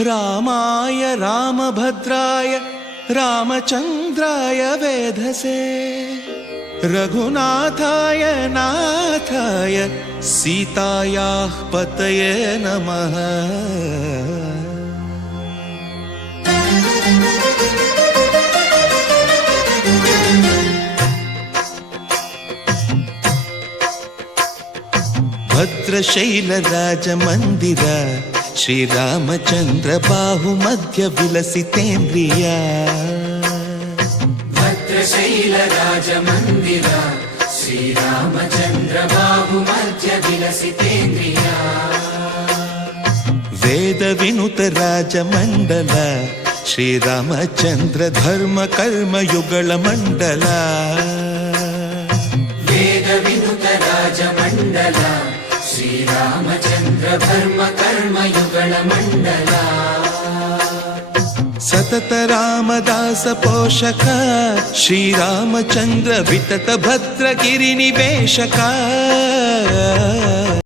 रामाय रामभद्राय रामचन्द्राय वेधसे रघुनाथाय नाथाय सीतायाः पतये नमः। भद्रशैलराजमन्दिर श्रीरामचन्द्र बाहुमध्य विलसितेन्द्रिया। भद्रशैलराजमन्दिर श्रीरामचन्द्र बाहुमध्य विलसितेन्द्रिया। वेदविनुत राजमण्डल श्रीरामचन्द्र धर्म कर्म युगल मण्डल। वेदविनुत राजमण्डल श्रीरामचन्द्र धर्म कर्म युगल मण्डल। सतत रामदास पोषक श्रीरामचन्द्र वितत भद्रगिरि निवेशक।